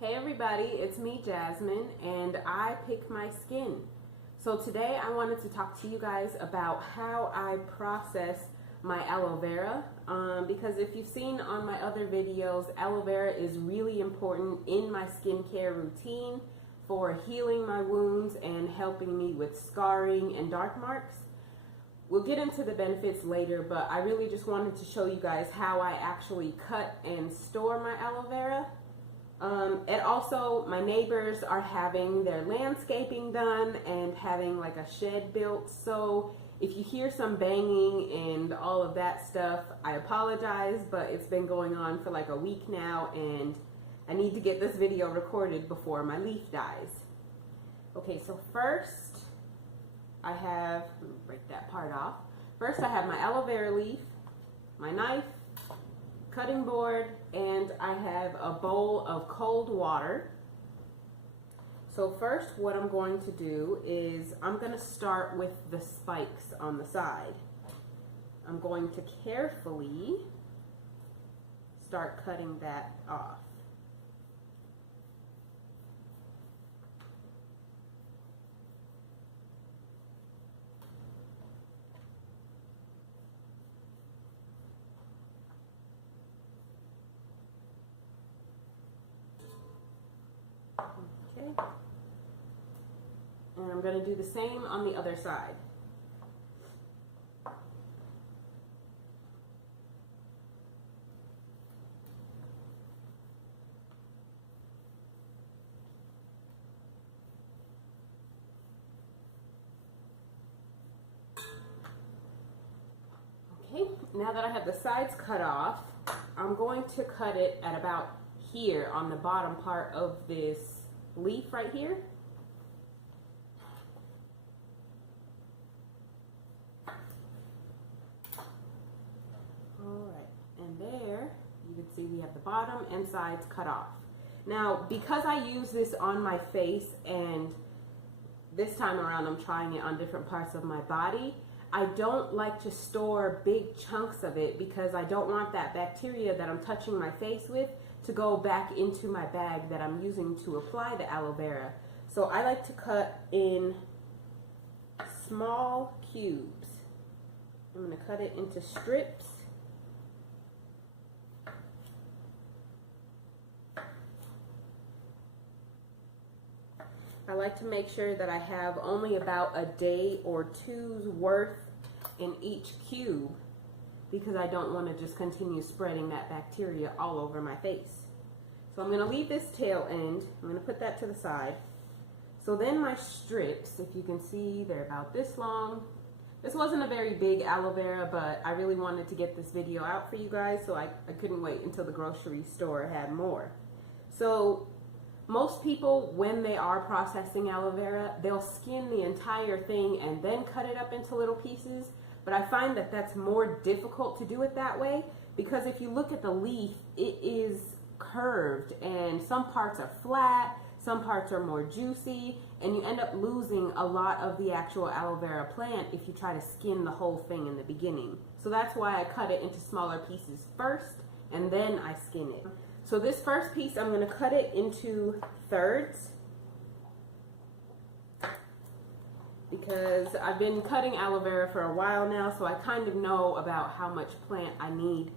Hey everybody, it's me Jasmine and I pick my skin. So today I wanted to talk to you guys about how I process my aloe vera because if you've seen on my other videos, aloe vera is really important in my skincare routine for healing my wounds and helping me with scarring and dark marks. We'll get into the benefits later, but I really just wanted to show you guys how I actually cut and store my aloe vera. And also my neighbors are having their landscaping done and having like a shed built. So if you hear some banging and all of that stuff, I apologize, but it's been going on for like a week now and I need to get this video recorded before my leaf dies. Okay, so first I have, let me break that part off. First I have my aloe vera leaf, my knife, cutting board, and I have a bowl of cold water. So first what I'm going to do is I'm going to start with the spikes on the side. I'm going to carefully start cutting that off. Okay, and I'm going to do the same on the other side. Okay, now that I have the sides cut off, I'm going to cut it at about here on the bottom part of this leaf right here. Alright, and there you can see we have the bottom and sides cut off. Now because I use this on my face and this time around I'm trying it on different parts of my body, I don't like to store big chunks of it because I don't want that bacteria that I'm touching my face with to go back into my bag that I'm using to apply the aloe vera. So I like to cut in small cubes. I'm going to cut it into strips. I like to make sure that I have only about a day or two's worth in each cube because I don't want to just continue spreading that bacteria all over my face. So I'm going to leave this tail end. I'm going to put that to the side. So then my strips, if you can see, they're about this long. This wasn't a very big aloe vera, but I really wanted to get this video out for you guys, so I couldn't wait until the grocery store had more. So most people, when they are processing aloe vera, they'll skin the entire thing and then cut it up into little pieces. But I find that that's more difficult to do it that way because if you look at the leaf, it is curved and some parts are flat, some parts are more juicy, and you end up losing a lot of the actual aloe vera plant if you try to skin the whole thing in the beginning. So that's why I cut it into smaller pieces first and then I skin it. So this first piece, I'm going to cut it into thirds because I've been cutting aloe vera for a while now, so I kind of know about how much plant I need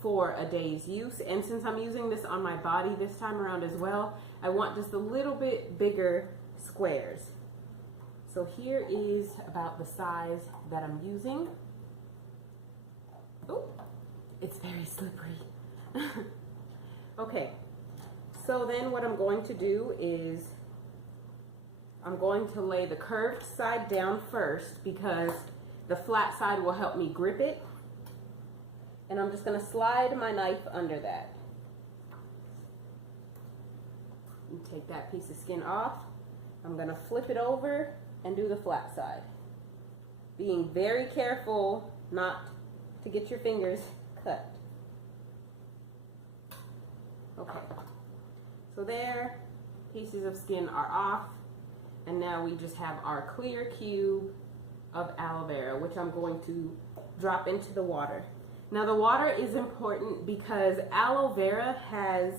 for a day's use. And since I'm using this on my body this time around as well, I want just a little bit bigger squares. So here is about the size that I'm using. Oh, it's very slippery. Okay, so then what I'm going to do is I'm going to lay the curved side down first because the flat side will help me grip it. And I'm just going to slide my knife under that. And take that piece of skin off. I'm going to flip it over and do the flat side. Being very careful not to get your fingers cut. Okay, so there, pieces of skin are off, and now we just have our clear cube of aloe vera, which I'm going to drop into the water. Now the water is important because aloe vera has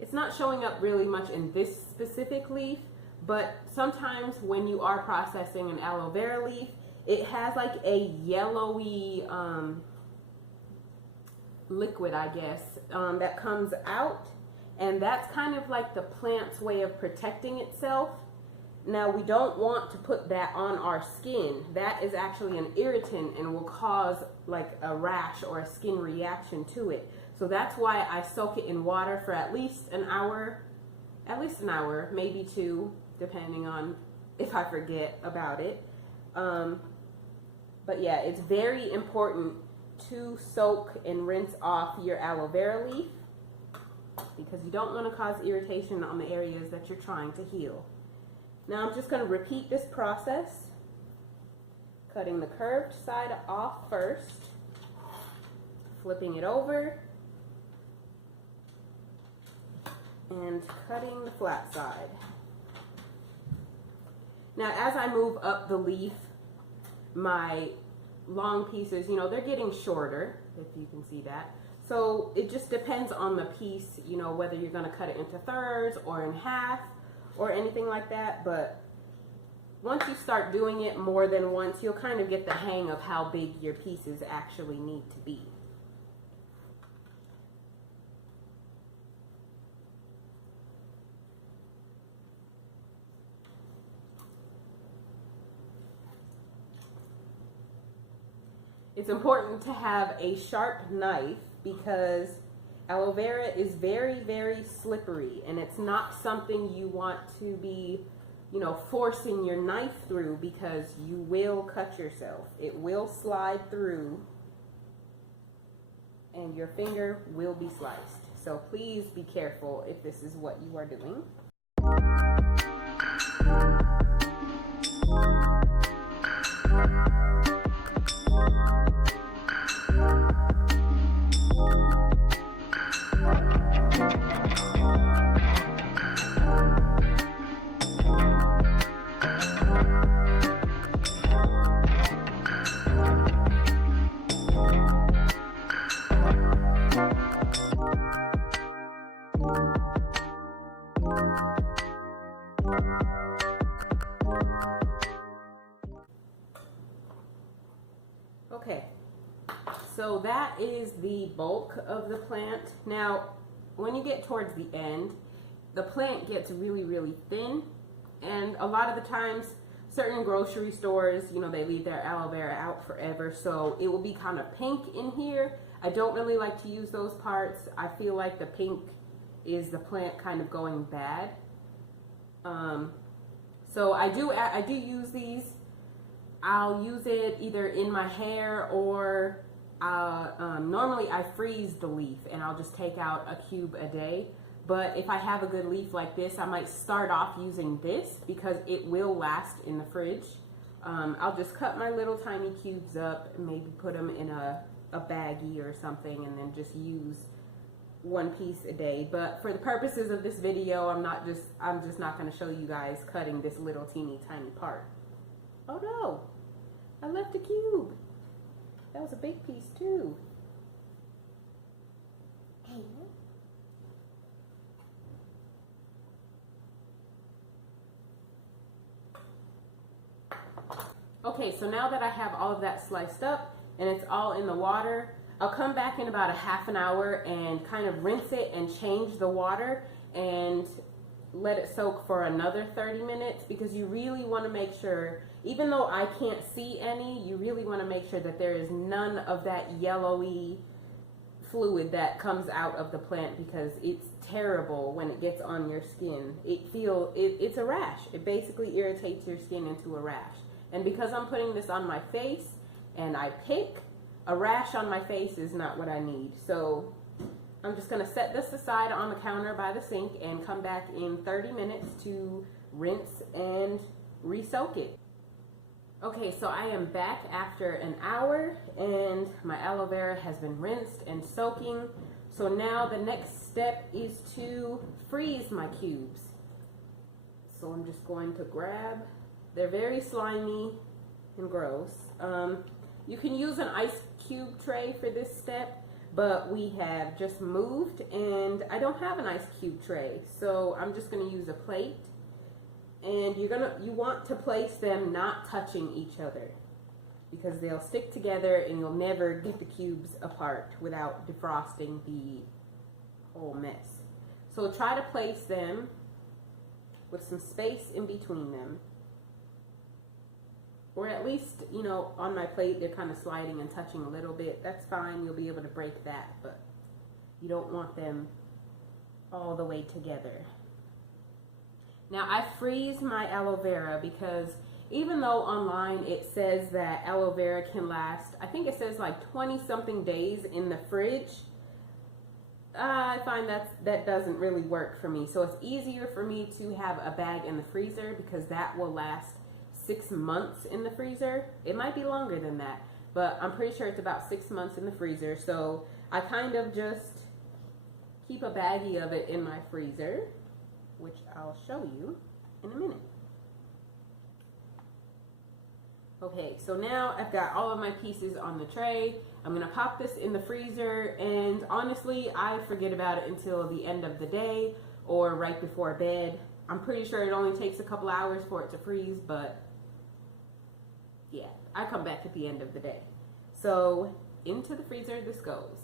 It's not showing up really much in this specific leaf, but sometimes when you are processing an aloe vera leaf, it has like a yellowy liquid, I guess, that comes out, and that's kind of like the plant's way of protecting itself. Now, we don't want to put that on our skin. That is actually an irritant and will cause like a rash or a skin reaction to it. So that's why I soak it in water for at least an hour, maybe 2, depending on if I forget about it. But yeah, it's very important to soak and rinse off your aloe vera leaf because you don't want to cause irritation on the areas that you're trying to heal. Now I'm just going to repeat this process, cutting the curved side off first, flipping it over, and cutting the flat side. Now as I move up the leaf, my long pieces, you know, they're getting shorter, if you can see that. So it just depends on the piece, you know, whether you're going to cut it into thirds or in half or anything like that. But once you start doing it more than once, you'll kind of get the hang of how big your pieces actually need to be. It's important to have a sharp knife because aloe vera is very, very slippery, and it's not something you want to be, you know, forcing your knife through because you will cut yourself. It will slide through and your finger will be sliced. So please be careful if this is what you are doing. Okay, so that is the bulk of the plant. Now, when you get towards the end, the plant gets really, really thin, and a lot of the times, certain grocery stores, you know, they leave their aloe vera out forever, so it will be kind of pink in here. I don't really like to use those parts. I feel like the pink is the plant kind of going bad. So I do use these. I'll use it either in my hair or normally I freeze the leaf and I'll just take out a cube a day. But if I have a good leaf like this, I might start off using this because it will last in the fridge. I'll just cut my little tiny cubes up and maybe put them in a baggie or something and then just use one piece a day. But for the purposes of this video, I'm just not going to show you guys cutting this little teeny tiny part. Oh no, I left a cube. That was a big piece too. Okay, so now that I have all of that sliced up and it's all in the water, I'll come back in about a half an hour and kind of rinse it and change the water and let it soak for another 30 minutes because you really want to make sure, even though I can't see any, you really want to make sure that there is none of that yellowy fluid that comes out of the plant because it's terrible when it gets on your skin. It's a rash. It basically irritates your skin into a rash. And because I'm putting this on my face and I pick, a rash on my face is not what I need. So I'm just going to set this aside on the counter by the sink and come back in 30 minutes to rinse and re-soak it. Okay, so I am back after an hour and my aloe vera has been rinsed and soaking. So now the next step is to freeze my cubes. So I'm just going to grab, they're very slimy and gross. You can use an ice cube tray for this step, but we have just moved and I don't have an ice cube tray. So I'm just gonna use a plate, and you want to place them not touching each other, because they'll stick together and you'll never get the cubes apart without defrosting the whole mess. So try to place them with some space in between them. Or at least, you know, on my plate, they're kind of sliding and touching a little bit. That's fine. You'll be able to break that, but you don't want them all the way together. Now, I freeze my aloe vera because even though online it says that aloe vera can last, I think it says like 20 something days in the fridge, I find that doesn't really work for me. So it's easier for me to have a bag in the freezer, because that will last 6 months in the freezer. It might be longer than that, but I'm pretty sure it's about 6 months in the freezer. So I kind of just keep a baggie of it in my freezer, which I'll show you in a minute. Okay, so now I've got all of my pieces on the tray. I'm gonna pop this in the freezer, and honestly, I forget about it until the end of the day or right before bed. I'm pretty sure it only takes a couple hours for it to freeze, but yeah, I come back at the end of the day. So into the freezer this goes.